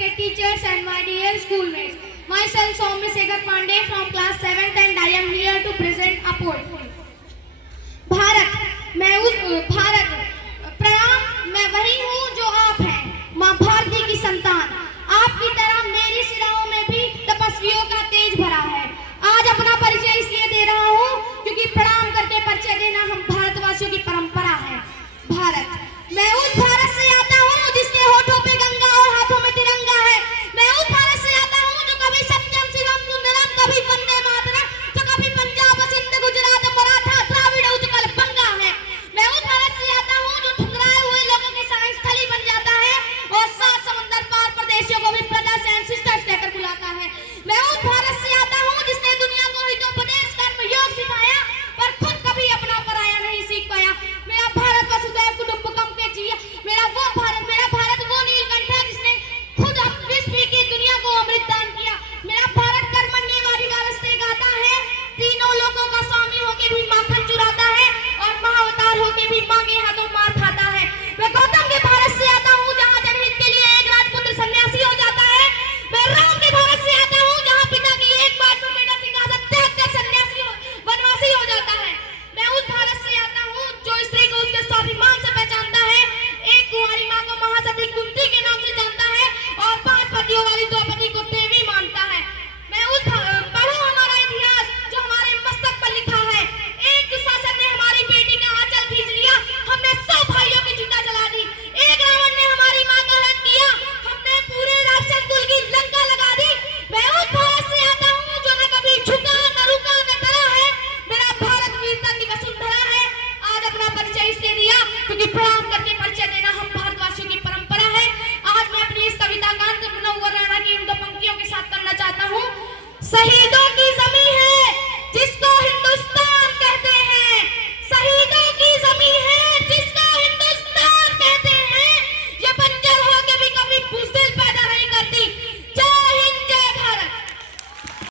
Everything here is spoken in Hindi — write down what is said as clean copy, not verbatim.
respected teachers and my dear schoolmates. Myself Soumya Sekhar Pandey from class 7th and I am here to present a poem. Bharat, मैं उस भारत प्रणाम, मैं वही हूँ जो आप हैं, माँ भारती की संतान। आपकी तरह मेरी सिराओं में भी तपस्वियों का तेज भरा है। आज अपना परिचय इसलिए दे रहा हूँ क्योंकि प्रणाम करके परिचय देना हम भारतवासियों की परंपरा है। भारत, मैं उस भारत से आता हूँ जिसके होठों पे गंगा और हाथों में तिरंगा है। मैं उस भारत से आता हूँ जो कभी सत्यम शिवम सुंदरम, कभी वंदे मातरम, तो कभी पंजाब सिंध गुजरात मराठा द्राविड़ उत्कल बंगा है। मैं उस भारत से आता हूँ जो ठुकराए हुए लोगों की सहाय स्थली बन जाता है और 7 समंदर पार प्रदेशियों को भी ब्रदर्स एंड सिस्टर्स कहकर बुलाता है। मैं उस भारत से आता हूँ जिसने दुनिया को हितोपदेश कर्म योग सिखाया पर खुद कभी अपना पराया नहीं सीख पाया। मेरा भारत वसुधैव कुटुंबकम के जिया, मेरा भारत वो नीलकंठ है जिसने खुद विश्व की दुनिया को अमृत दान किया। मेरा भारत कर्मण्येवादी वास्ते गाता है, तीनों लोगों का स्वामी होके भी माखन चुराता है और महाअवतार होके भी माँ के हाथों मार खाता है। मैं गौतम के भारत से आता हूँ जहाँ जनहित के लिए एक राजपुत्र सन्यासी हो जाता है। मैं राम के भारत से आता हूँ जहाँ पिता की एक बात में बेटा सिंहासन त्याग कर सन्यासी वनवासी हो जाता है। मैं उस भारत से आता हूँ जो स्त्री को उसके स्वाभिमान से पहचानता है, एक कुंवारी माँ को महासती कुंती के नाम से जानता है और 5 पतियों वाली द्रौपदी को देवी मानता है। मैं उस पढ़ो हमारा इतिहास जो हमारे मस्तक पर लिखा है। एक दुशासन ने हमारी बेटी का आंचल खींच लिया, हमने 100 भाइयों की चिता जला दी। एक रावण ने हमारी माँ का हरण किया, हमने पूरे राक्षस कुल की लंका लगा दी। मैं उस भारत से आता हूँ जो न कभी झुका न रुका न डरा है। मेरा भारत वीरता की वसुंधरा है। आज अपना परिचय इसलिए दिया क्योंकि प्रणाम करके परिचय देना हम भारतवासियों की परंपरा है। आज मैं अपनी इस कविता का अंत मुनव्वर राणा की इन 2 पंक्तियों के साथ करना चाहता हूँ। शहीदों